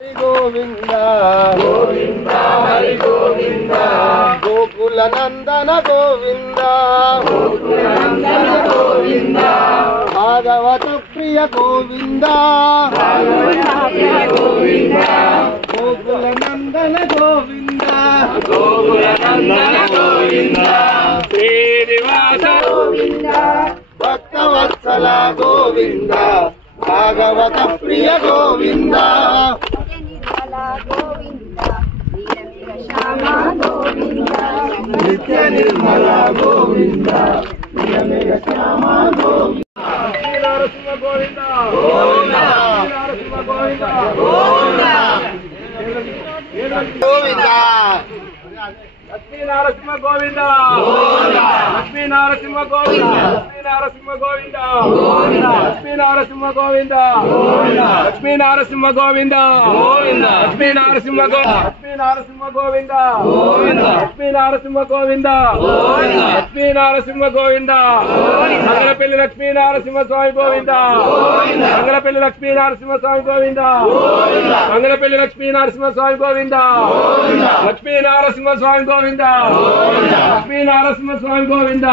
गोविंद गोविंद हरि गोविंद गोकुल नंदन गोविंद गोकुल नंदन गोविंद भागवत प्रिय गोविंद भागवत प्रिय गोविंद गोकुल नंदन गोविंद गोकुल नंदन गोविंद श्रीनिवास गोविंद भक्तवत्सल गोविंद भागवत प्रिय गोविंद नित्य निर्मला गोविंद नियमेघ श्यामा गोविंद नरसिंह गोविंद नरसिंह गोविंद गोविंद लक्ष्मी नरसिंह गोविंद लक्ष्मी नरसिंह गोविंद लक्ष्मी नरसिंह गोविंद लक्ष्मी नरसिंह गोविंद लक्ष्मी नरसिंह गोविंद लक्ष्मी नरसिंह लक्ष्मी नरसिंह गोविंद लक्ष्मी नरसिंह गोविंद लक्ष्मी नरसिंह गोविंद मंगलपल्ली लक्ष्मी नरसिंह स्वामी गोविंद मंगलपल्ली लक्ष्मी नरसिंह स्वामी गोविंद मंगलपल्ली लक्ष्मी नरसिंह स्वामी गोविंद लक्ष्मी नरसिंह स्वामी गोविंद लक्ष्मी नरसिंह स्वामी गोविंद।